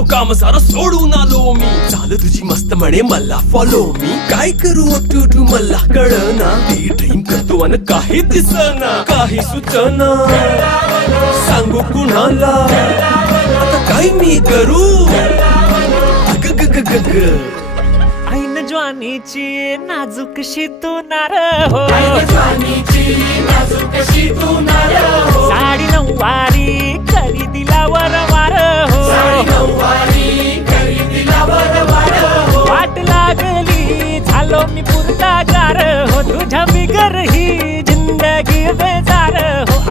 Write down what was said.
झालो काम सारं सोडून आलो मी. चाल तुझी मस्त म्हणे मला फॉलो मी. काय करू टू मला कळना. ती ड्रीम करतो अन काही दिसना. काही सुचना सांगू कुणाला आता काय मी करू. ग ग ग ग ऐन ज्वानीची नाजूकशी तू नार हो. साडी नऊवारी करी दिला वरवार हो. वाट लागली झालो मी पुरता गार हो. तुझ्या बिगर ही जिंदगी बेजार